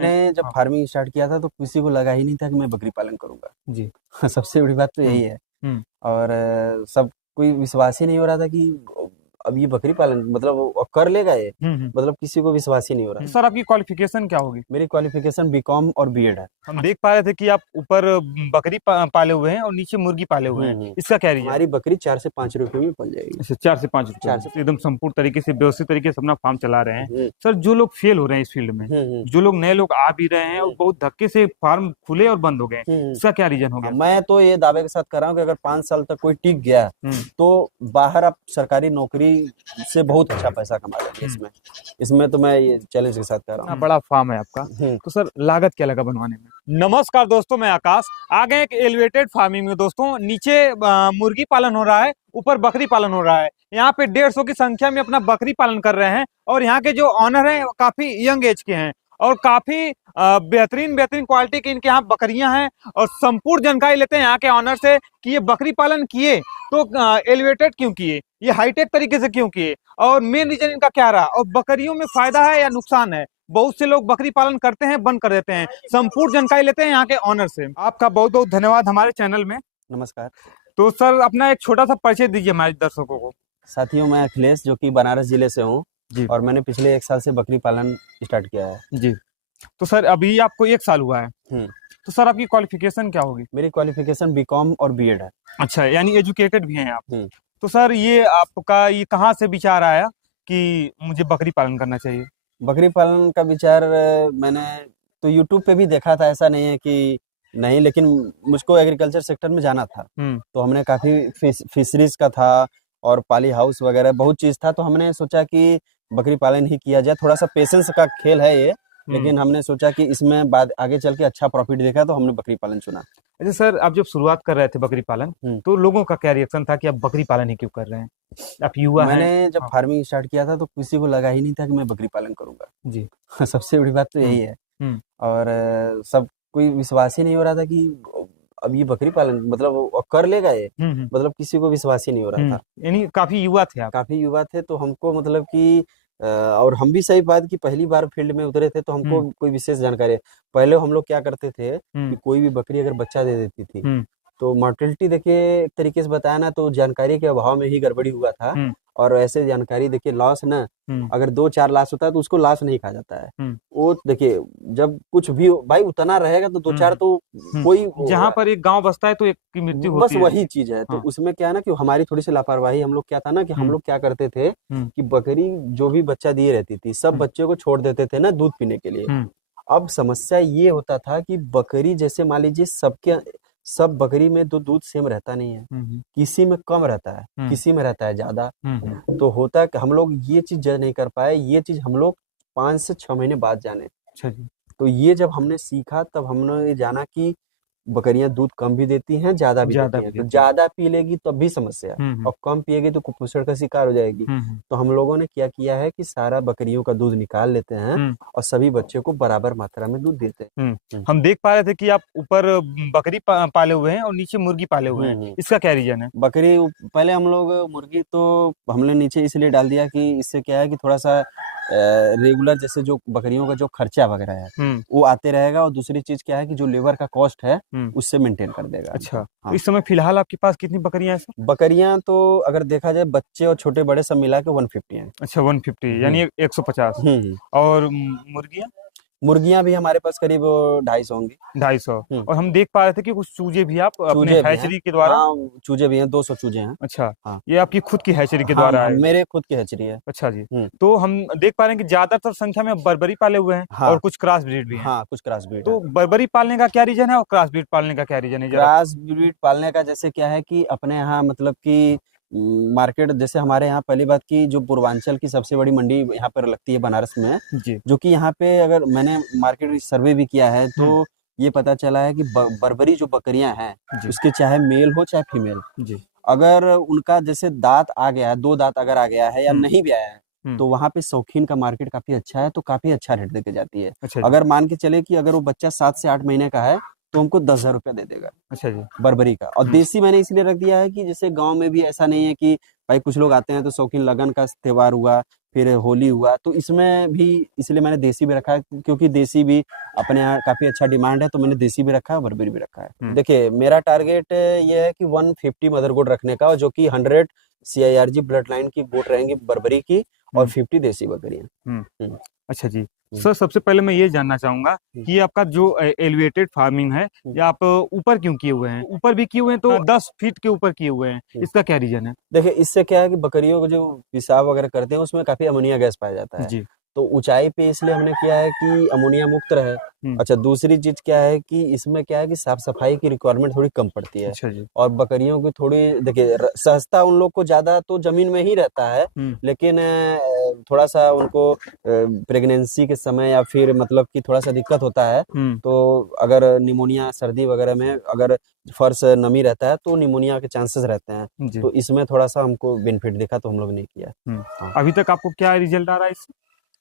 मैंने जब farming start किया था तो किसी को लगा ही नहीं था कि मैं बकरी पालन करूंगा जी। सबसे बड़ी बात तो यही है। हम्म। और सब कोई विश्वास ही नहीं हो रहा था कि अब ये बकरी पालन मतलब वो कर लेगा ये, हम्म। मतलब किसी को विश्वास ही नहीं हो रहा तो था। सर आपकी क्वालिफिकेशन क्या होगी? मेरी क्वालिफिकेशन बीकॉम और बीएड है। हम देख पा रहे थे कि आप ऊपर बकरी पाले हुए हैं और नीचे मुर्गी पाले हुए हैं, हम्म। इसका क्या रीजन? हमारी बकरी 4 से 5 रुपए में पल जाएगी। अच्छा, 4 से 5 रुपए 4 में से तो एकदम संपूर्ण तरीके से व्यवस्थित तरीके से अपना फार्म चला रहे हैं। हम्म सर, जो लोग फेल हो रहे हैं इस फील्ड में, हम्म जो लोग नए लोग आ भी रहे हैं और बहुत धक्के से फार्म खुले और बंद हो गए, हम्म। इसका क्या रीजन हो गया? मैं तो ये दावे के साथ कर रहा हूँ कि अगर 5 साल तक कोई टिक गया हम्म। तो बाहर आप सरकारी नौकरी से बहुत अच्छा पैसा कमा लेंगे। इसमें इसमें तो मैं ये चैलेंज के साथ कह रहा इतना बड़ा फार्म है आपका, हूँ। तो सर लागत क्या लगा बनवाने में? नमस्कार दोस्तों, मैं आकाश आ गए एक एलिवेटेड फार्मिंग में। दोस्तों, नीचे मुर्गी पालन हो रहा है, ऊपर बकरी पालन हो रहा है। यहाँ पे 150 की संख्या में अपना बकरी पालन कर रहे हैं और यहाँ के जो ऑनर हैं वो काफी यंग एज के हैं और काफी बेहतरीन बेहतरीन क्वालिटी की इनके यहाँ बकरियां हैं। और संपूर्ण जानकारी लेते हैं यहाँ के ऑनर से कि ये बकरी पालन किए तो एलिवेटेड क्यों किए, ये हाईटेक तरीके से क्यों किए और मेन रीजन इनका क्या रहा और बकरियों में फायदा है या नुकसान है। बहुत से लोग बकरी पालन करते हैं, बंद कर देते हैं। संपूर्ण जानकारी लेते हैं यहाँ के ऑनर से। आपका बहुत बहुत धन्यवाद हमारे चैनल में। नमस्कार तो सर, अपना एक छोटा सा परिचय दीजिए हमारे दर्शकों को। साथियों, मैं अखिलेश जो कि बनारस जिले से हूँ जी। और मैंने पिछले 1 साल से बकरी पालन स्टार्ट किया है। जी। तो सर, अभी आपको 1 साल हुआ है, तो सर आपकी क्वालिफिकेशन क्या होगी? मेरी क्वालिफिकेशन बीकॉम और बीएड है। अच्छा, यानी एजुकेटेड भी हैं आप। तो सर, ये आपका ये कहाँ से विचार आया कि मुझे बकरी पालन करना चाहिए? बकरी पालन का विचार मैंने तो यूट्यूब पे भी देखा था, ऐसा नहीं है कि नहीं, लेकिन मुझको एग्रीकल्चर सेक्टर में जाना था तो हमने काफ़ी फिशरीज का था और पाली हाउस वगैरह बहुत चीज़ था, तो हमने सोचा कि बकरी पालन ही किया जाए। थोड़ा सा पेशेंस का खेल है ये, लेकिन हमने सोचा कि इसमें बाद आगे चल के अच्छा प्रॉफिट देखा तो हमने बकरी पालन चुना। अच्छा सर, आप जब शुरुआत कर रहे थे बकरी पालन तो लोगों का क्या रिएक्शन था कि आप बकरी पालन ही क्यों कर रहे हैं? आप युवा हैं। मैंने जब फार्मिंग स्टार्ट किया था तो किसी को लगा ही नहीं था कि मैं बकरी पालन करूंगा। जी। सबसे बड़ी बात तो यही है। और सब कोई विश्वास ही नहीं हो रहा था कि अब ये बकरी पालन मतलब वो कर लेगा ये, मतलब किसी को विश्वास ही नहीं हो रहा था। यानी काफी युवा थे आप? काफी युवा थे, तो हमको मतलब कि और हम भी सही बात कि पहली बार फील्ड में उतरे थे तो हमको कोई विशेष जानकारी। पहले हम लोग क्या करते थे कि कोई भी बकरी अगर बच्चा दे देती थी तो मॉर्टेलिटी देखिए एक तरीके से बताया ना, तो जानकारी के अभाव में ही गड़बड़ी हुआ था। और ऐसे जानकारी देखिए लॉस ना, अगर 2-4 लाश होता है तो उसको लॉस नहीं कहा जाता है। वो देखिए जब कुछ भी भाई उतना रहेगा तो 2-4 तो कोई जहाँ पर एक गांव बसता है तो एक की मृत्यु होती है, बस वही चीज है। तो उसमें क्या है ना कि हमारी थोड़ी सी लापरवाही, हम लोग क्या था ना कि हम लोग क्या करते थे कि बकरी जो भी बच्चा दिए रहती थी सब बच्चे को छोड़ देते थे ना दूध पीने के लिए। अब समस्या ये होता था कि बकरी जैसे मान लीजिए सब बकरी में दूध सेम रहता नहीं है, किसी में कम रहता है, किसी में रहता है ज्यादा। तो होता है कि हम लोग ये चीज जज नहीं कर पाए, ये चीज हम लोग 5 से 6 महीने बाद जाने। अच्छा जी। तो ये जब हमने सीखा तब हमने ये जाना कि बकरियां दूध कम भी देती हैं, ज्यादा भी देती हैं। तो ज्यादा पी लेगी तब भी समस्या, और कम पिएगी तो कुपोषण का शिकार हो जाएगी। तो हम लोगों ने क्या किया है कि सारा बकरियों का दूध निकाल लेते हैं और सभी बच्चों को बराबर मात्रा में दूध देते हैं। हम देख पा रहे थे कि आप ऊपर बकरी पाले हुए हैं और नीचे मुर्गी पाले हुए हैं, इसका क्या रीजन है? बकरी पहले हम लोग मुर्गी तो हमने नीचे इसलिए डाल दिया कि इससे क्या है कि थोड़ा सा रेगुलर जैसे जो बकरियों का जो खर्चा वगैरह है वो आते रहेगा, और दूसरी चीज क्या है कि जो लेबर का कॉस्ट है उससे मेंटेन कर देगा। अच्छा। तो इस समय फिलहाल आपके पास कितनी बकरियां हैं सर? बकरियां तो अगर देखा जाए बच्चे और छोटे बड़े सब मिला के 150 हैं। अच्छा, 150 यानी 150। और मुर्गियां भी हमारे पास करीब 250 होंगी। 250। और हम देख पा रहे थे कि कुछ चूजे भी आप अपने हैचरी के द्वारा। हाँ, चूजे भी हैं, 200 चूजे हैं। अच्छा। हाँ। ये आपकी खुद की हैचरी के द्वारा है? मेरे खुद की हैचरी है। अच्छा जी। तो हम देख पा रहे हैं कि ज्यादातर संख्या में बर्बरी पाले हुए हैं। और कुछ क्रॉस ब्रीड भी हैं। हाँ, कुछ क्रॉस ब्रीड। तो बर्बरी पालने का क्या रीजन है और क्रॉस ब्रीड पालने का क्या रीजन है? क्रॉस ब्रीड पालने का जैसे क्या है कि अपने यहाँ मतलब कि मार्केट जैसे हमारे यहाँ पहली बात की जो पूर्वांचल की सबसे बड़ी मंडी यहाँ पर लगती है बनारस में जी। जो कि यहाँ पे अगर मैंने मार्केट सर्वे भी किया है तो ये पता चला है कि बर्बरी जो बकरियां हैं उसके चाहे मेल हो चाहे फीमेल, अगर उनका जैसे दांत आ गया है, 2 दांत अगर आ गया है या नहीं भी आया है तो वहाँ पे शौकीन का मार्केट काफी अच्छा है, तो काफी अच्छा रेट देके जाती है। अच्छा। अगर मान के चले कि अगर वो बच्चा 7 से 8 महीने का है तो हमको 10,000 रुपया दे देगा। अच्छा जी। बर्बरी का। और देसी मैंने इसलिए रख दिया है कि जैसे गांव में भी ऐसा नहीं है कि भाई कुछ लोग आते हैं तो शौकीन लगन का त्योहार हुआ फिर होली हुआ, तो इसमें भी इसलिए मैंने देसी भी रखा है क्योंकि देसी भी अपने यहाँ काफी अच्छा डिमांड है, तो मैंने देसी भी रखा है, बर्बरी भी रखा है। देखिए मेरा टारगेट ये है कि 150 मदर गोट रखने का, जो कि 100 CIRG ब्लड लाइन की गोट रहेंगी बर्बरी की, और 50 देसी बकरियां। अच्छा जी सर, सबसे पहले मैं ये जानना चाहूंगा कि आपका जो एलिवेटेड फार्मिंग है, ये आप ऊपर क्यों किए हुए हैं? ऊपर भी किए हुए हैं तो 10 फीट के ऊपर किए हुए हैं, इसका क्या रीजन है? देखिए इससे क्या है कि बकरियों को जो पेशाब वगैरह करते हैं उसमें काफी अमोनिया गैस पाया जाता है जी। तो ऊंचाई पे इसलिए हमने किया है कि अमोनिया मुक्त रहे। अच्छा, दूसरी चीज क्या है कि इसमें क्या है कि साफ सफाई की रिक्वायरमेंट थोड़ी कम पड़ती है। अच्छा जी। और बकरियों की थोड़ी देखिए सहजता उन लोग को ज्यादा तो जमीन में ही रहता है, लेकिन थोड़ा सा उनको प्रेगनेंसी के समय या फिर मतलब कि थोड़ा सा दिक्कत होता है। तो अगर निमोनिया सर्दी वगैरह में अगर फर्श नमी रहता है तो निमोनिया के चांसेस रहते हैं, तो इसमें थोड़ा सा हमको बेनिफिट दिखा तो हम लोग ने किया। हाँ। अभी तक आपको क्या रिजल्ट आ रहा है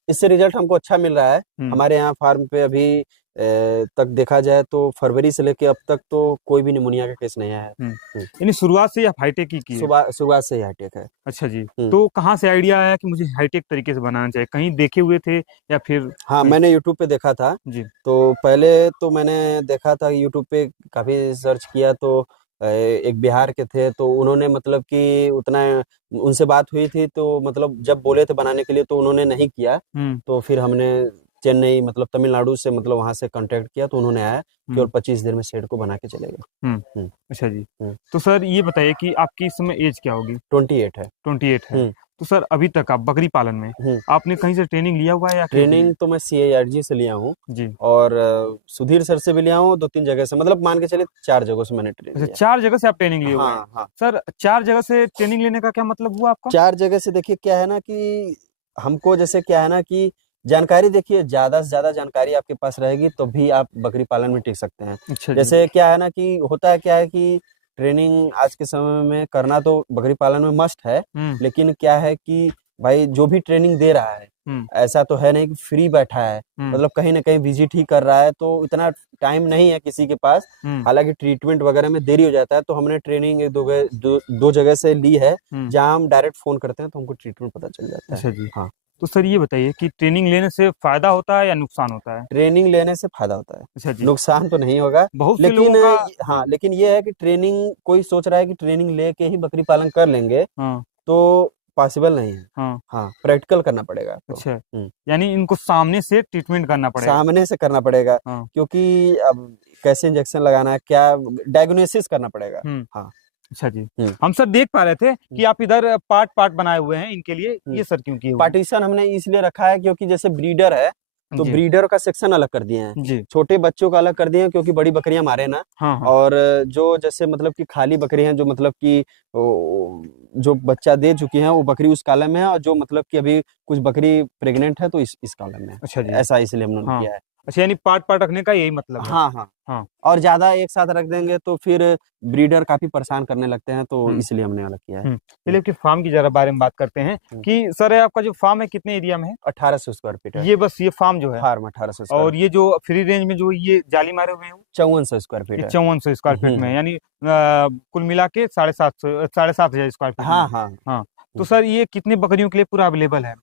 इससे रिजल्ट हमको अच्छा मिल रहा है। हमारे यहाँ फार्म पे अभी तक देखा जाए तो फरवरी से लेके अब तक तो कोई भी निमोनिया का केस नहीं आया है। यानी शुरुआत से या हाईटेक ही की है? शुरुआत से ही हाईटेक है। अच्छा जी। तो कहाँ से आइडिया आया कि मुझे हाईटेक तरीके से बनाना चाहिए? कहीं देखे हुए थे या फिर? हाँ, मैंने यूट्यूब पे देखा था जी। तो पहले तो मैंने देखा था यूट्यूब पे, काफी सर्च किया तो एक बिहार के थे, तो उन्होंने मतलब कि उतना उनसे बात हुई थी, तो मतलब जब बोले थे बनाने के लिए तो उन्होंने नहीं किया। तो फिर हमने चेन्नई मतलब तमिलनाडु से मतलब वहां से कांटेक्ट किया, तो उन्होंने आया कि और 25 दिन में शेड को बना के चले गए। अच्छा जी। तो सर ये बताइए कि आपकी इस समय एज क्या होगी? 28 है। 28 है। तो सर अभी तक आप बकरी पालन में आपने कहीं से ट्रेनिंग लिया हुआ है या? ट्रेनिंग तो मैं CIRG से लिया हूँ जी, और सुधीर सर से भी लिया हूँ, 2-3 जगह से, मतलब मान के चले 4 जगहों से मैंने ट्रेनिंग लिया। 4 जगह से आप ट्रेनिंग लिए हुए हैं? हाँ हाँ सर 4 जगह से ट्रेनिंग लेने का क्या मतलब हुआ आपका? 4 जगह से देखिए क्या है ना कि हमको जैसे क्या है ना कि जानकारी, देखिए ज्यादा से ज्यादा जानकारी आपके पास रहेगी तो भी आप बकरी पालन में टिक सकते हैं। अच्छा जैसे क्या है ना कि होता है क्या है कि ट्रेनिंग आज के समय में करना तो बकरी पालन में मस्ट है, लेकिन क्या है कि भाई जो भी ट्रेनिंग दे रहा है ऐसा तो है नहीं कि फ्री बैठा है, मतलब कहीं ना कहीं विजिट ही कर रहा है, तो इतना टाइम नहीं है किसी के पास। हालांकि ट्रीटमेंट वगैरह में देरी हो जाता है, तो हमने ट्रेनिंग एक दो जगह से ली है, जहाँ हम डायरेक्ट फोन करते हैं तो हमको ट्रीटमेंट पता चल जाता है। अच्छा जी। हाँ। तो सर ये बताइए कि ट्रेनिंग लेने से फायदा होता है या नुकसान होता है? ट्रेनिंग लेने से फायदा होता है। अच्छा जी। नुकसान तो नहीं होगा, बहुत लेकिन हाँ, लेकिन ये है कि ट्रेनिंग कोई सोच रहा है कि ट्रेनिंग लेके ही बकरी पालन कर लेंगे, तो पॉसिबल नहीं है। हाँ, प्रैक्टिकल करना पड़ेगा आपको। अच्छा, यानी इनको सामने से ट्रीटमेंट करना पड़ेगा? सामने से करना पड़ेगा, क्योंकि अब कैसे इंजेक्शन लगाना है, क्या डायग्नोसिस करना पड़ेगा। हाँ। अच्छा जी। हम सर देख पा रहे थे कि आप इधर पार्ट पार्ट बनाए हुए हैं इनके लिए, ये सर क्यों किए हुए? पार्टीशन हमने इसलिए रखा है क्योंकि जैसे ब्रीडर है तो ब्रीडर का सेक्शन अलग कर दिए हैं, छोटे बच्चों का अलग कर दिए हैं, क्योंकि बड़ी बकरियां मारे ना। हाँ। और जो जैसे मतलब कि खाली बकरियां जो मतलब कि जो बच्चा दे चुकी हैं वो बकरी उस कॉलम में है, और जो मतलब कि अभी कुछ बकरी प्रेग्नेंट है तो इस कॉलम में है। अच्छा जी। ऐसा इसलिए हमने किया है। अच्छा, यानी पार्ट पार्ट रखने का यही मतलब है? हाँ हाँ हाँ। और ज्यादा एक साथ रख देंगे तो फिर ब्रीडर काफी परेशान करने लगते हैं, तो इसलिए हमने अलग किया है। चलिए आपके फार्म की जरा बारे में बात करते हैं कि सर आपका जो फार्म है कितने एरिया में है? 1800 स्क्वायर फीट है। ये बस ये फार्म जो है? Farm 1800 square. और ये जो फ्री रेंज में जो ये जाली मारे हुए हैं 5400 स्क्वायर फीट है। 5400 स्क्वायर फीट में, यानी कुल मिला के 7,500 स्क्वायर फीट। हाँ हाँ हाँ। तो सर ये कितने बकरियों के लिए पूरा अवेलेबल है?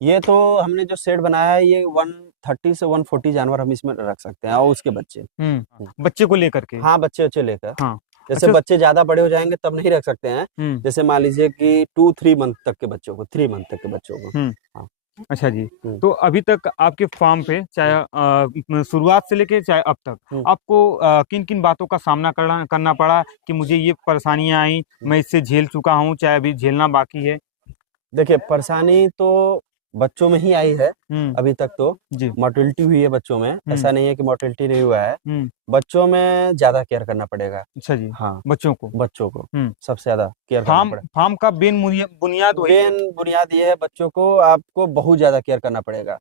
ये तो हमने जो शेड बनाया है ये 130 से 140 जानवर हम इसमें रख सकते हैं, और उसके बच्चे बच्चे को लेकर के? हाँ, बच्चे लेकर। हाँ। जैसे बच्चे ज्यादा बड़े हो जाएंगे तब नहीं रख सकते हैं, जैसे मान लीजिए कि 2-3 मंथ तक के बच्चों को, 3 मंथ तक के बच्चों को। हाँ। अच्छा जी। तो अभी तक आपके फार्म पे चाहे शुरुआत से लेके चाहे अब तक आपको किन किन बातों का सामना करना पड़ा कि मुझे ये परेशानियां आई, मैं इससे झेल चुका हूँ, चाहे अभी झेलना बाकी है? देखिए परेशानी तो बच्चों में ही आई है अभी तक, तो मोर्टेलिटी हुई है बच्चों में, ऐसा नहीं है कि मोर्टेलिटी नहीं हुआ है। बच्चों में ज्यादा केयर करना पड़ेगा। अच्छा जी। हाँ, बच्चों को सबसे ज्यादा केयर करना पड़ेगा। फार्म का बुनियाद ये है, बच्चों को आपको बहुत ज्यादा केयर करना पड़ेगा।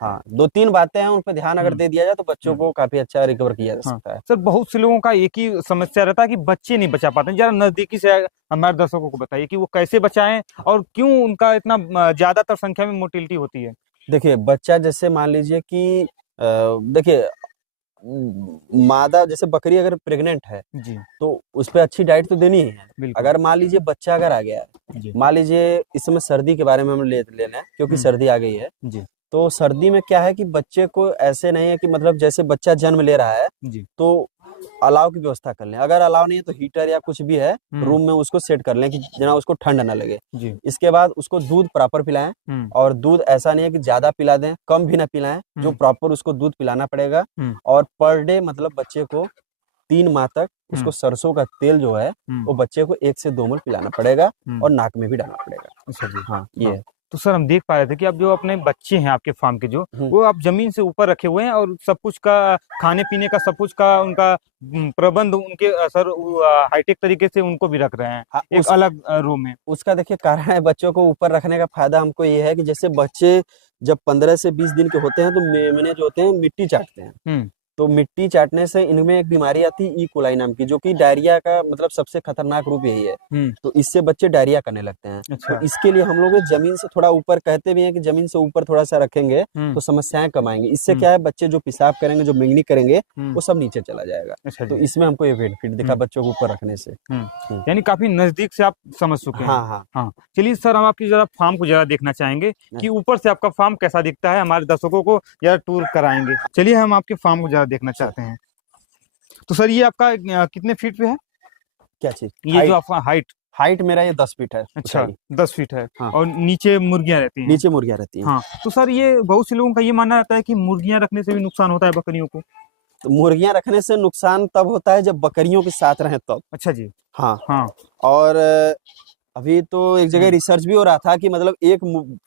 हाँ, 2-3 बातें हैं, उन पर ध्यान अगर दे दिया जाए तो बच्चों को काफी अच्छा रिकवर किया जा सकता है। सर बहुत से लोगों का एक ही समस्या रहता है कि बच्चे नहीं बचा पाते हैं, जरा नजदीकी से हमारे दर्शकों को बताइए कि वो कैसे बचाएं और क्यों उनका इतना ज्यादातर संख्या में मोटिलिटी होती है? देखिए बच्चा जैसे मान लीजिए कि देखिए मादा जैसे बकरी अगर प्रेग्नेंट है जी, तो उस पर अच्छी डाइट तो देनी ही है। अगर मान लीजिए बच्चा अगर आ गया है, मान लीजिए इस समय सर्दी के बारे में हम ले लेना है, क्योंकि सर्दी आ गई है जी, तो सर्दी में क्या है कि बच्चे को ऐसे नहीं है कि मतलब जैसे बच्चा जन्म ले रहा है जी। तो अलाव की व्यवस्था कर लें, अगर अलाव नहीं है तो हीटर या कुछ भी है हम्म। रूम में उसको सेट कर लें कि जना उसको ठंड ना लगे। जी। इसके बाद उसको दूध प्रॉपर पिलाएं, और दूध ऐसा नहीं है कि ज्यादा पिला दें, कम भी ना पिलाएं, जो प्रॉपर उसको दूध पिलाना पड़ेगा। और पर डे मतलब बच्चे को 3 माह तक उसको सरसों का तेल जो है वो बच्चे को 1 से 2 मुल पिलाना पड़ेगा, और नाक में भी डालना पड़ेगा। अच्छा जी। हाँ, ये है। तो सर हम देख पा रहे थे कि अब जो अपने बच्चे हैं आपके फार्म के जो वो आप जमीन से ऊपर रखे हुए हैं, और सब कुछ का खाने पीने का सब कुछ का उनका प्रबंध उनके सर हाईटेक तरीके से उनको भी रख रहे हैं। हाँ, एक अलग रूम में। उसका देखिए कारण है, बच्चों को ऊपर रखने का फायदा हमको ये है कि जैसे बच्चे जब 15 से 20 दिन के होते हैं तो मेमने जो होते हैं मिट्टी चाटते हैं। तो मिट्टी चाटने से इनमें एक बीमारी आती है ई कोलाई नाम की, जो कि डायरिया का मतलब सबसे खतरनाक रूप यही है। तो इससे बच्चे डायरिया करने लगते हैं। अच्छा। तो इसके लिए हम लोग जमीन से थोड़ा ऊपर, कहते भी हैं कि जमीन से ऊपर थोड़ा सा रखेंगे तो समस्याएं कम आएंगी। इससे क्या है, बच्चे जो पेशाब करेंगे, जो मिंगनी करेंगे, वो सब नीचे चला जाएगा। अच्छा तो इसमें हमको ये बेनिफिट दिखा बच्चों को ऊपर रखने से। यानी काफी नजदीक से आप समझ चुके हैं। हाँ। हाँ, चलिए सर हम आपकी जरा फार्म को जरा देखना चाहेंगे कि ऊपर से आपका फार्म कैसा दिखता है, हमारे दर्शकों को जरा टूर कराएंगे। चलिए हम आपके फार्म को जरा देखना चाहते हैं। तो सर ये आपका कितने फीट पे है? क्या चीज? ये जो आपका हाइट मेरा ये 10 फीट है। अच्छा, 10 फीट है। हाँ। और नीचे मुर्गियां रहती हैं? नीचे मुर्गियां रहती हैं। हाँ। तो सर ये बहुत से लोगों का ये मानना रहता है कि मुर्गियां रखने से भी नुकसान होता है बकरियों को। तो मुर्गियां रखने से नुकसान तब होता है जब बकरियों के साथ रहें तब। अच्छा जी। हाँ। और अभी तो एक जगह रिसर्च भी हो रहा था कि मतलब एक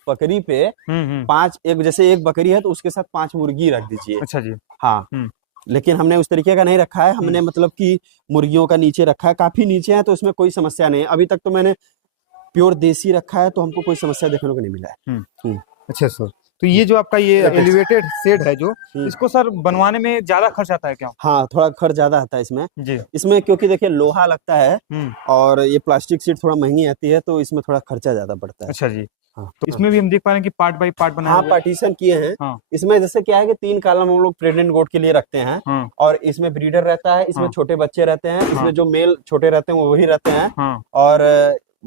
बकरी पे 5, जैसे एक बकरी है तो उसके साथ 5 मुर्गी रख दीजिए। अच्छा जी। हाँ। लेकिन हमने उस तरीके का नहीं रखा है, हमने मतलब कि मुर्गियों का नीचे रखा है, काफी नीचे है, तो इसमें कोई समस्या नहीं है। अभी तक तो मैंने प्योर देसी रखा है, तो हमको कोई समस्या देखने को नहीं मिला है। अच्छा सर, तो ये जो आपका ये एलिवेटेड शेड है जो, इसको सर बनवाने में ज्यादा खर्च आता है क्या? हाँ, थोड़ा खर्च ज्यादा आता है इसमें जी। इसमें क्योंकि देखिए लोहा लगता है, और ये प्लास्टिक शीट थोड़ा महंगी आती है, तो इसमें थोड़ा खर्चा ज्यादा पड़ता है। अच्छा जी। हाँ। तो इसमें भी हम देख पा रहे हैं कि पार्ट बाय पार्ट बनाया हुआ है। पार्टीशन किए हैं। हाँ। इसमें जैसे क्या है कि 3 कॉलम हम लोग प्रेग्नेंट गोट के लिए रखते हैं। हाँ। और इसमें ब्रीडर रहता है, इसमें छोटे बच्चे रहते हैं, इसमें जो मेल छोटे रहते हैं वो वही रहते हैं, और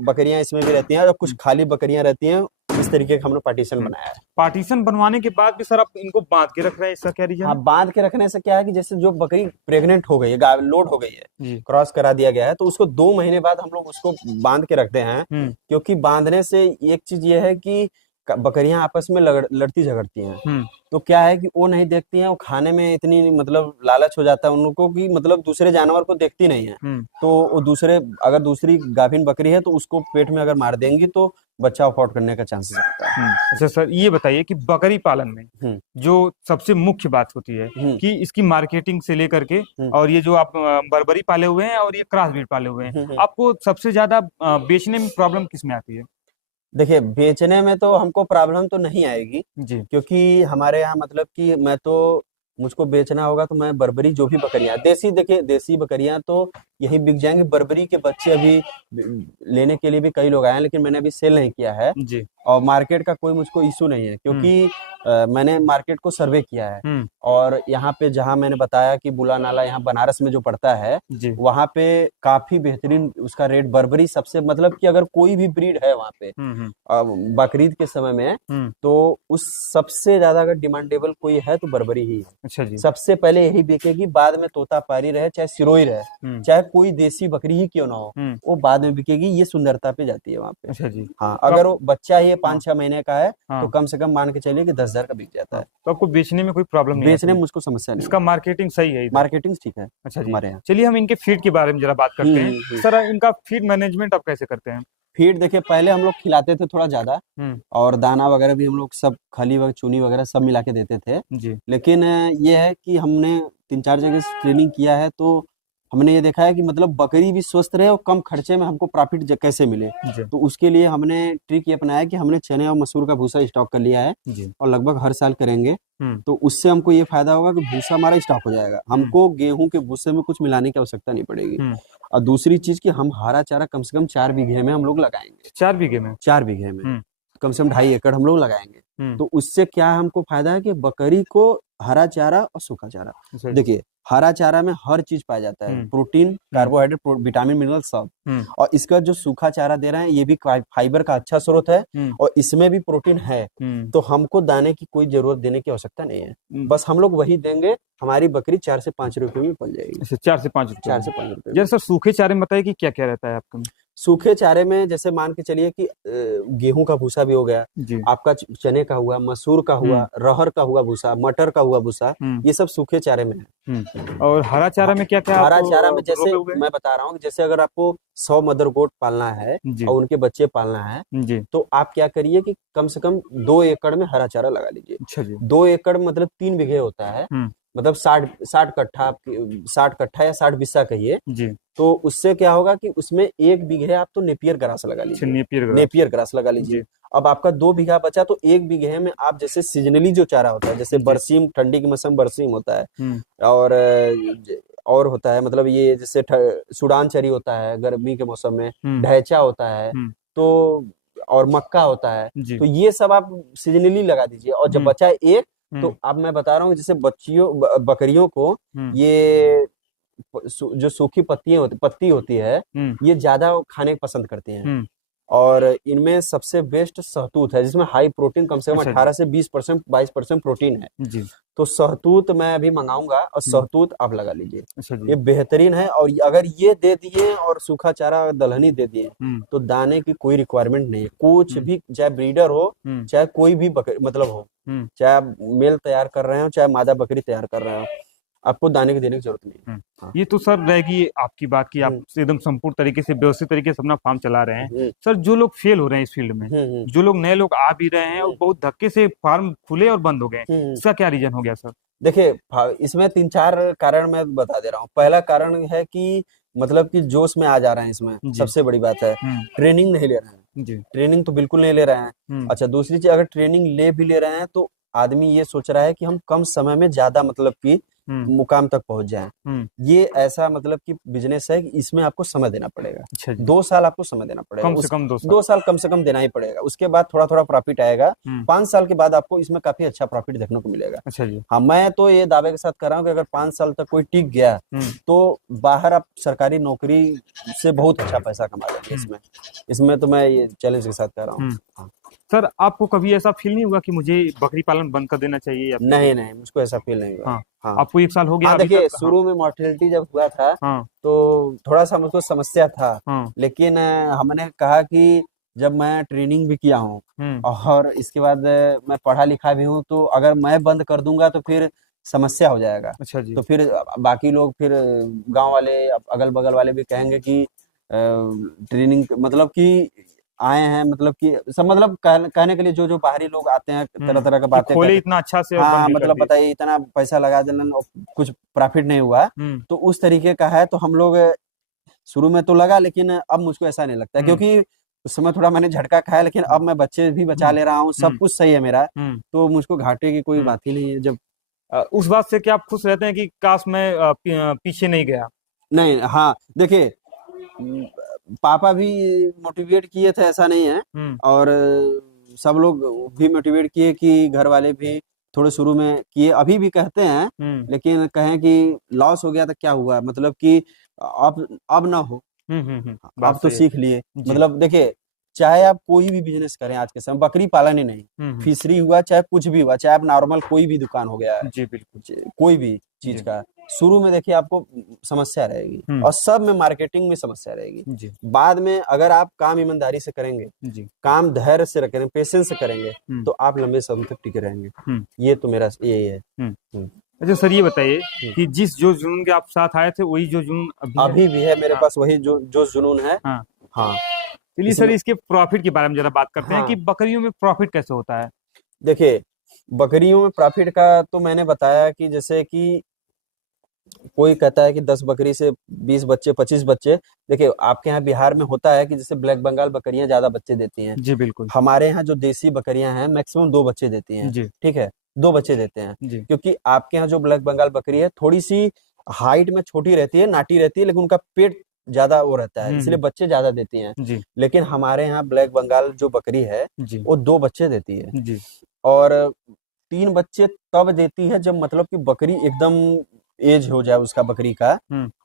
बकरियां इसमें भी रहती हैं, और कुछ खाली बकरियां रहती हैं। इस तरीके का हमने पार्टीशन बनाया है। पार्टीशन बनवाने के बाद भी सर आप इनको बांध के रख रहे हैं, इसका क्या रीजन? हाँ, बांध के रखने से क्या है कि जैसे जो बकरी प्रेग्नेंट हो गई है, लोड हो गई है, क्रॉस करा दिया गया है, तो उसको 2 महीने बाद हम लोग उसको बांध के रखते हैं। क्योंकि बांधने से एक चीज ये है कि बकरियां आपस में लड़ती झगड़ती हैं। तो क्या है कि वो नहीं देखती हैं, वो खाने में इतनी मतलब लालच हो जाता है उनको कि मतलब दूसरे जानवर को देखती नहीं है। तो वो अगर दूसरी गाभिन बकरी है तो उसको पेट में अगर मार देंगी तो बच्चा अफोर्ड करने का चांसेस रहता है। अच्छा सर, ये बताइए कि बकरी पालन में जो सबसे मुख्य बात होती है कि इसकी मार्केटिंग से लेकर के, और ये जो आप बर्बरी पाले हुए हैं और ये क्रॉस ब्रीड पाले हुए हैं, आपको सबसे ज्यादा बेचने में प्रॉब्लम किस में आती है? देखिए, बेचने में तो हमको प्रॉब्लम तो नहीं आएगी जी, क्योंकि हमारे यहाँ मतलब कि मुझको बेचना होगा तो मैं बर्बरी जो भी बकरियां देसी, देखिए देसी बकरियां तो यही बिक जाएंगे। बर्बरी के बच्चे अभी लेने के लिए भी कई लोग आए हैं, लेकिन मैंने अभी सेल नहीं किया है जी। और मार्केट का कोई मुझको इशू नहीं है, क्योंकि मैंने मार्केट को सर्वे किया है, और यहाँ पे जहाँ मैंने बताया कि बुला नाला यहाँ बनारस में जो पड़ता है, वहाँ पे काफी बेहतरीन उसका रेट बर्बरी सबसे, मतलब कि अगर कोई भी ब्रीड है वहाँ पे बकरीद के समय में, तो उस सबसे ज्यादा अगर डिमांडेबल कोई है तो बर्बरी ही है। अच्छा जी। सबसे पहले यही बिकेगी, बाद में तोतापारी रहे चाहे सिरोही रहे, चाहे कोई देसी बकरी ही क्यों ना हो, वो बाद में बिकेगी। ये सुंदरता पे जाती है वहाँ पे। अच्छा जी। हाँ, अगर वो बच्चा ही 5-6 महीने का है तो कम से कम मान के चलिए कि 10,000 का बिक जाता है। तो आपको बेचने में कोई प्रॉब्लम नहीं? बेचने में मुझको समस्या नहीं। इसका मार्केटिंग सही है? मार्केटिंग ठीक है। अच्छा हमारे यहाँ। चलिए हम इनके फीड के बारे में जरा बात करते हैं। सर, इनका फीड मैनेजमेंट आप कैसे करते हैं? फीड देखिए, पहले हम लोग खिलाते थे थोड़ा ज्यादा, और दाना वगैरह भी हम लोग सब खली वगैरह चूनी वगैरह सब मिला के देते थे जी। लेकिन ये है कि हमने 3-4 जगह ट्रेनिंग किया है, तो हमने ये देखा है कि मतलब बकरी भी स्वस्थ रहे और कम खर्चे में हमको प्रॉफिट कैसे मिले। तो उसके लिए हमने ट्रिक ये अपनाया कि हमने चने और मसूर का भूसा स्टॉक कर लिया है जी। और लगभग हर साल करेंगे, तो उससे हमको ये फायदा होगा कि भूसा हमारा स्टॉक हो जाएगा, हमको गेहूं के भूसे में कुछ मिलाने की आवश्यकता नहीं पड़ेगी। और दूसरी चीज कि हम हरा चारा कम से कम 4 बीघे में हम लोग लगाएंगे। 4 बीघे में? 4 बीघे में कम से कम 2.5 एकड़ हम लोग लगाएंगे। तो उससे क्या हमको फायदा है कि बकरी को हरा चारा और सूखा चारा, देखिए हरा चारा में हर चीज पाया जाता है, प्रोटीन, कार्बोहाइड्रेट, विटामिन, मिनरल सब। और इसका जो सूखा चारा दे रहे हैं ये भी फाइबर का अच्छा स्रोत है और इसमें भी प्रोटीन है। तो हमको दाने की कोई जरूरत देने की आवश्यकता नहीं है, बस हम लोग वही देंगे, हमारी बकरी 4 से 5 रुपए में पल जाएगी। 4 से 5 रुपए? 4 से 5 रुपए। जैसे सर सूखे चारे में बताइए कि क्या क्या रहता है आपका? सूखे चारे में जैसे मान के चलिए कि गेहूं का भूसा भी हो गया, आपका चने का हुआ, मसूर का हुआ, रहर का हुआ भूसा, मटर का हुआ भूसा, ये सब सूखे चारे में है। और हरा चारा में क्या क्या? हरा चारा में जैसे मैं बता रहा हूँ, जैसे अगर आपको 100 मदर गोट पालना है और उनके बच्चे पालना है तो आप क्या करिए कि कम से कम 2 एकड़ में हरा चारा लगा लीजिए। अच्छा जी। 2 एकड़ मतलब 3 बीघे होता है, मतलब 60 कट्ठा, 60 कट्ठा या 60 बिस्सा कहिए जी। तो उससे क्या होगा कि उसमें 1 बीघे आप तो नेपियर ग्रास लगा लीजिए। नेपियर ग्रास लगा लीजिए। अब आपका 2 बीघा बचा तो 1 बीघे में आप जैसे सीजनली जो चारा होता है, जैसे बरसीम, ठंडी के मौसम बरसीम होता है और होता है मतलब ये जैसे सुडान चरी होता है गर्मी के मौसम में, ढैचा होता है तो, और मक्का होता है, तो ये सब आप सीजनली लगा दीजिए। और जब बचा एक, तो अब मैं बता रहा हूँ जैसे बकरियों को ये जो सूखी पत्ती होती है ये ज्यादा खाने पसंद करती हैं और इनमें सबसे बेस्ट सहतूत है जिसमें हाई प्रोटीन, कम से कम 18 से 20%, 22% प्रोटीन है जी। तो सहतूत मैं अभी मंगाऊंगा और सहतूत आप लगा लीजिए, ये बेहतरीन है। और अगर ये दे दिए और सूखा चारा दलहनी दे दिए तो दाने की कोई रिक्वायरमेंट नहीं है, कुछ भी, चाहे ब्रीडर हो चाहे कोई भी मतलब हो, चाहे आप मेल तैयार कर रहे हो चाहे मादा बकरी तैयार कर रहे हो, आपको दाने की देने की जरूरत नहीं है। हाँ। ये तो सर रहेगी आपकी बात की आप एकदम संपूर्ण तरीके से व्यवस्थित तरीके से अपना फार्म चला रहे हैं। सर जो लोग फेल हो रहे हैं इस फील्ड में, जो लोग नए लोग आ भी रहे हैं और बहुत धक्के से फार्म खुले और बंद हो गए, इसका क्या रीजन हो गया सर? देखिए इसमें 3-4 कारण मैं बता दे रहा हूँ। पहला कारण है कि मतलब कि जोश में आ जा रहे हैं, इसमें सबसे बड़ी बात है ट्रेनिंग नहीं ले रहे हैं। ट्रेनिंग तो बिल्कुल नहीं ले रहे हैं। अच्छा, दूसरी चीज, अगर ट्रेनिंग ले भी ले रहे हैं तो आदमी ये सोच रहा है कि हम कम समय में ज्यादा मतलब कि मुकाम तक पहुंच जाएं। ये ऐसा मतलब कि बिजनेस है कि इसमें आपको समय देना पड़ेगा। 2 साल आपको समय देना पड़ेगा, कम से कम 2 साल कम से कम देना ही पड़ेगा। उसके बाद थोड़ा थोड़ा प्रॉफिट आएगा। 5 साल के बाद आपको इसमें काफी अच्छा प्रॉफिट देखने को मिलेगा। अच्छा जी। हाँ, मैं तो ये दावे के साथ कर रहा हूँ कि अगर 5 साल तक कोई टिक गया तो बाहर आप सरकारी नौकरी से बहुत अच्छा पैसा कमा लेंगे। इसमें तो मैं ये चैलेंज के साथ कह रहा हूँ। सर आपको कभी ऐसा फील नहीं हुआ कि मुझे बकरी पालन बंद कर देना चाहिए? नहीं, मुझको ऐसा फील नहीं हुआ। हाँ। आपको 1 साल हो गया? देखिए शुरू में मॉर्टेलिटी जब हुआ था तो थोड़ा सा मुझको समस्या था, लेकिन हमने कहा कि जब मैं ट्रेनिंग भी किया हूँ और इसके बाद मैं पढ़ा लिखा भी हूँ, तो अगर मैं बंद कर दूंगा तो फिर समस्या हो जाएगा। अच्छा जी। तो फिर बाकी लोग, फिर गांव वाले, अगल बगल वाले भी कहेंगे कि ट्रेनिंग मतलब कि आए हैं, मतलब कि सब, मतलब कहने के लिए जो बाहरी लोग आते हैं तरह तरह का बातें खोले इतना अच्छा से, हाँ मतलब बताइए इतना पैसा लगा देना और कुछ प्रॉफिट नहीं हुआ, तो उस तरीके का है। तो हम लोग शुरू में तो लगा, लेकिन अब मुझको ऐसा नहीं लगता, क्योंकि उस समय थोड़ा मैंने झटका खाया, लेकिन अब मैं बच्चे भी बचा ले रहा हूँ, सब कुछ सही है मेरा, तो मुझको घाटे की कोई बात ही नहीं है। जब उस बात से क्या आप खुश रहते हैं कि काश मैं पीछे नहीं गया? नहीं, हाँ देखिए पापा भी मोटिवेट किए थे, ऐसा नहीं है, और सब लोग भी मोटिवेट किए कि घर वाले भी थोड़े शुरू में किए, अभी भी कहते हैं, लेकिन कहें कि लॉस हो गया तो क्या हुआ, मतलब कि अब ना हो, अब तो सीख लिए। मतलब देखिए चाहे आप कोई भी बिजनेस करें आज के समय, बकरी पालन ही नहीं, फिशरी हुआ, चाहे कुछ भी हुआ, चाहे आप नॉर्मल कोई भी दुकान हो गया है जी, बिल्कुल कोई भी चीज का, शुरू में देखिए आपको समस्या रहेगी और सब में मार्केटिंग में समस्या रहेगी। बाद में अगर आप काम ईमानदारी से करेंगे, काम धैर्य से करेंगे, पेशेंस से करेंगे, तो आप लंबे समय तक टिके रहेंगे। ये तो मेरा यही है। अच्छा सर, ये बताइए कि जिस जो जुनून के आप साथ आए थे वही जो जुनून अभी भी है मेरे पास, वही जो जुनून है। हाँ। चलिए सर, इसके प्रॉफिट के बारे में जरा बात करते हैं कि बकरियों में प्रॉफिट कैसे होता है। देखिए बकरियों में प्रॉफिट का तो मैंने बताया कि जैसे कि कोई कहता है कि 10 बकरी से 20 बच्चे, 25 बच्चे। देखिए आपके यहाँ बिहार में होता है कि जैसे ब्लैक बंगाल बकरियां ज्यादा बच्चे देती हैं। जी बिल्कुल। हमारे यहाँ जो देसी बकरियां हैं मैक्सिमम 2 बच्चे देती हैं। ठीक है, 2 बच्चे देते हैं, क्योंकि आपके यहाँ जो ब्लैक बंगाल बकरी है थोड़ी सी हाइट में छोटी रहती है, नाटी रहती है, लेकिन उनका पेट ज्यादा वो रहता है, इसलिए बच्चे ज्यादा देती हैं। लेकिन हमारे यहाँ ब्लैक बंगाल जो बकरी है वो 2 बच्चे देती है, और 3 बच्चे तब देती है जब मतलब कि बकरी एकदम एज हो जाए उसका बकरी का,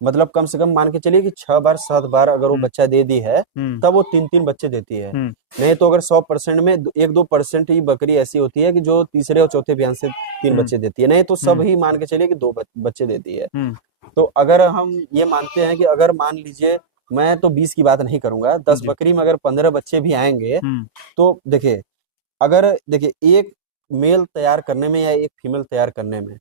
मतलब कम से कम मान के चलिए कि 6 बार 7 बार अगर वो बच्चा दे दी है तब वो 3-3 बच्चे देती है। नहीं तो अगर 100% में 1-2% ही बकरी ऐसी होती है कि जो तीसरे और चौथे बयान से 3 बच्चे देती है, नहीं तो सब ही मान के चलिए कि 2 बच्चे देती है। तो अगर हम ये मानते हैं कि अगर मान लीजिए, मैं तो 20 की बात नहीं करूंगा, 10 बकरी में अगर 15 बच्चे भी आएंगे तो देखिए, अगर देखिए एक मेल तैयार करने में या एक फीमेल तैयार करने में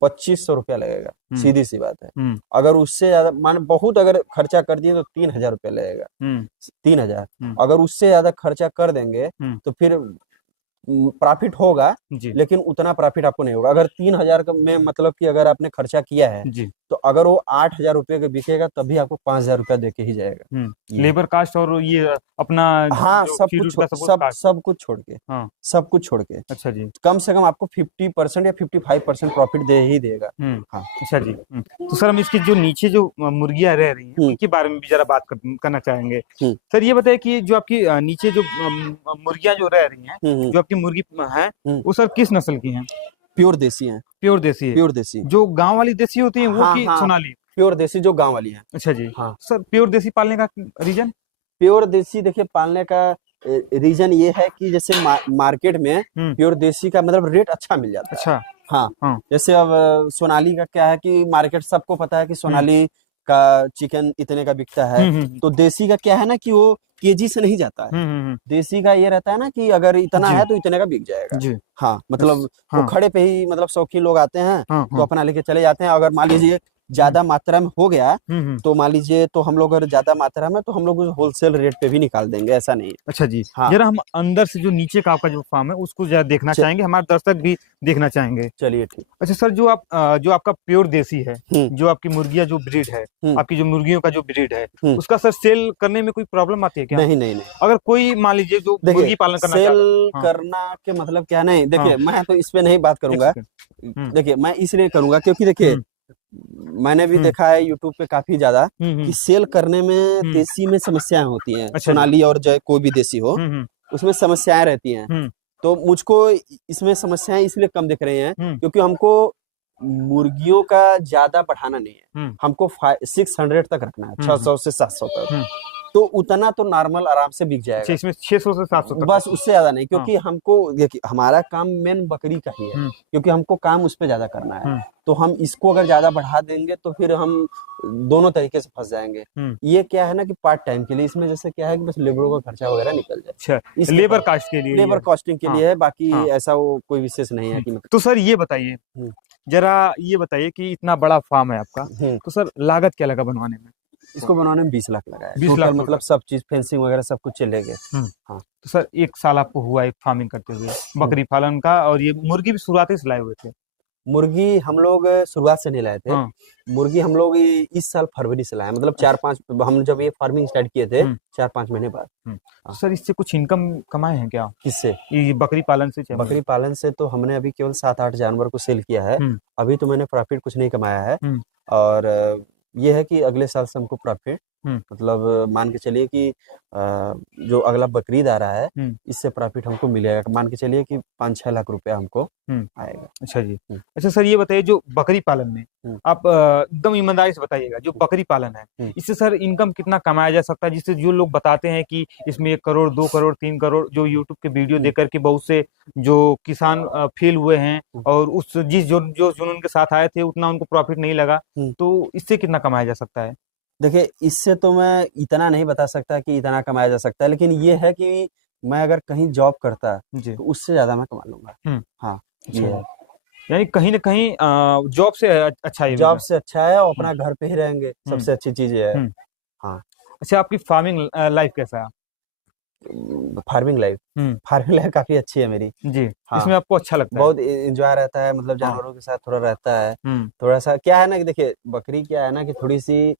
2500 रुपया लगेगा, सीधी सी बात है। अगर उससे ज्यादा मान बहुत अगर खर्चा कर दिए तो 3000 रुपया लगेगा, 3000। अगर उससे ज्यादा खर्चा कर देंगे तो फिर प्रॉफिट होगा, लेकिन उतना प्रॉफिट आपको नहीं होगा। अगर 3000 में मतलब कि अगर आपने खर्चा किया है तो अगर वो 8000 रुपये का बिकेगा तब भी आपको 5000 रुपया दे के ही जाएगा। लेबर कास्ट और ये अपना हाँ सब कुछ छोड़ के, हाँ सब कुछ छोड़ के, अच्छा जी, कम से कम आपको 50% या 55% प्रॉफिट दे ही देगा। हाँ अच्छा जी। तो सर हम इसकी जो नीचे जो मुर्गियां रह रही हैं उनके बारे में भी जरा बात करना चाहेंगे। सर ये बताइए कि जो आपकी नीचे जो मुर्गियां जो रह रही हैं, जो आपकी मुर्गी है वो सर किस नस्ल की हैं? प्योर देसी हैं। प्योर देसी है? प्योर देसी। जो गांव वाली देसी होती है वो हाँ, की हाँ, सोनाली? प्योर देसी जो गांव वाली है। अच्छा जी। हाँ सर प्योर देसी पालने का रीजन? प्योर देसी देखिए पालने का रीजन ये है कि जैसे मार्केट में प्योर देसी का मतलब रेट अच्छा मिल जाता है। अच्छा हाँ। जैसे अब सोनाली का क्या है कि मार्केट सबको पता है कि सोनाली का चिकन इतने का बिकता है, तो देसी का क्या है ना कि वो केजी से नहीं जाता है। देसी का ये रहता है ना कि अगर इतना है तो इतने का बिक जाएगा। हाँ मतलब वो खड़े पे ही मतलब शौकीन लोग आते हैं तो अपना लेके चले जाते हैं। अगर मान लीजिए ज्यादा मात्रा में हो गया तो मान लीजिए, तो हम लोग अगर ज्यादा मात्रा में तो हम लोग होलसेल रेट पे भी निकाल देंगे, ऐसा नहीं है। अच्छा जी। हाँ। जरा हम अंदर से जो नीचे का आपका जो फार्म है उसको जरा देखना चाहेंगे, हमारे दर्शक भी देखना चाहेंगे। चलिए ठीक। अच्छा सर, जो आपका प्योर देसी है, जो आपकी मुर्गियां जो ब्रीड है, आपकी जो मुर्गियों का जो ब्रीड है, उसका सर सेल करने में कोई प्रॉब्लम आती है क्या? नहीं। अगर कोई मान लीजिए जो मुर्गी पालन करना सेल करना के मतलब क्या, नहीं देखिए मैं तो इस पे नहीं बात करूंगा। देखिए मैं इसलिए करूंगा क्योंकि देखिए मैंने भी देखा है यूट्यूब पे काफी ज्यादा कि सेल करने में देसी में समस्याएं होती हैं। सोनाली और जो कोई भी देसी हो उसमें समस्याएं रहती हैं। तो मुझको इसमें समस्याएं इसलिए कम दिख रही हैं क्योंकि हमको मुर्गियों का ज्यादा बढ़ाना नहीं है, हमको 600 तक रखना है, 600 से 700 तक। तो उतना तो नॉर्मल आराम से बिक जाएगा। इसमें 600 से 700 तक बस, उससे ज्यादा नहीं, क्योंकि हमको देखिए हमारा काम मेन बकरी का ही है, क्योंकि हमको काम उस पर ज्यादा करना है। तो हम इसको अगर ज्यादा बढ़ा देंगे तो फिर हम दोनों तरीके से फंस जाएंगे। ये क्या है ना कि पार्ट टाइम के लिए, इसमें जैसे क्या है कि बस लेबरों का खर्चा वगैरह निकल जाए। अच्छा, लेबर कास्ट के लिए, लेबर कॉस्टिंग के लिए है, बाकी ऐसा वो कोई विशेष नहीं है कि। तो सर ये बताइए, जरा ये बताइए कि इतना बड़ा फार्म है आपका, तो सर लागत क्या लगा बनवाने में? इसको बनाने में 20 लाख लगा है। 20 लाख मतलब सब चीज, फेंसिंग वगैरह सब कुछ चले गए। हाँ। तो सर 1 साल आपको हुआ है फार्मिंग करते हुए, बकरी पालन का, और ये मुर्गी भी शुरुआती से लाए हुए थे? मुर्गी हम लोग शुरुआत से नहीं लाए थे। मुर्गी हम लोग इस साल फरवरी से लाए, मतलब 4-5 हम जब ये फार्मिंग स्टार्ट किए थे 4-5 महीने बाद। सर इससे कुछ इनकम कमाए हैं क्या? किससे? ये बकरी पालन से? बकरी पालन से तो हमने अभी केवल 7-8 जानवर को सेल किया है। अभी तो मैंने प्रॉफिट कुछ नहीं कमाया है। और ये है कि अगले साल से हमको प्रॉफिट, मतलब मान के चलिए कि जो अगला बकरीद आ रहा है इससे प्रॉफिट हमको मिलेगा। मान के चलिए कि 5-6 लाख रुपया हमको आएगा। अच्छा जी। अच्छा सर ये बताइए, जो बकरी पालन में आप एकदम ईमानदारी से बताइएगा, जो बकरी पालन है इससे सर इनकम कितना कमाया जा सकता है, जिससे जो लोग बताते हैं कि इसमें 1 करोड़ 2 करोड़ 3 करोड़, जो यूट्यूब के वीडियो देख करके बहुत से जो किसान फेल हुए हैं और उस जो जुनून के साथ आए थे उतना उनको प्रॉफिट नहीं लगा, तो इससे कितना कमाया जा सकता है? देखिए इससे तो मैं इतना नहीं बता सकता कि इतना कमाया जा सकता है, लेकिन ये है कि मैं अगर कहीं जॉब करता तो उससे ज्यादा मैं कमा लूंगा। हाँ ये है, यानी कहीं ना कहीं जॉब से अच्छा है। जॉब से अच्छा है और अपना घर पे ही रहेंगे, सबसे अच्छी चीज है। हाँ। अच्छा, आपकी फार्मिंग लाइफ कैसा है? फार्मिंग लाइफ काफी अच्छी है मेरी जी। हाँ। इसमें आपको अच्छा लगता है? बहुत एंजॉय रहता है, मतलब जानवरों के साथ थोड़ा रहता है। थोड़ा सा क्या है ना कि देखिए बकरी क्या है ना कि थोड़ी सी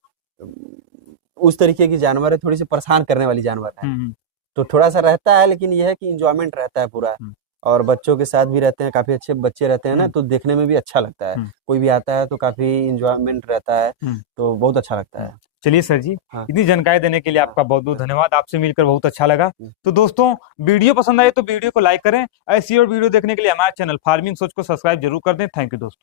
उस तरीके की जानवर है, थोड़ी सी परेशान करने वाली जानवर है। तो थोड़ा सा रहता है, लेकिन यह है कि इंजॉयमेंट रहता है पूरा। और बच्चों के साथ भी रहते हैं, काफी अच्छे बच्चे रहते हैं ना, तो देखने में भी अच्छा लगता है। कोई भी आता है तो काफी इंजॉयमेंट रहता है, तो बहुत अच्छा लगता है। चलिए सर जी, इतनी जानकारी देने के लिए आपका बहुत बहुत धन्यवाद। आपसे मिलकर बहुत अच्छा लगा। तो दोस्तों, वीडियो पसंद आए तो वीडियो को लाइक करें। ऐसी और वीडियो देखने के लिए हमारे चैनल फार्मिंग सोच को सब्सक्राइब जरूर कर दें। थैंक यू दोस्तों।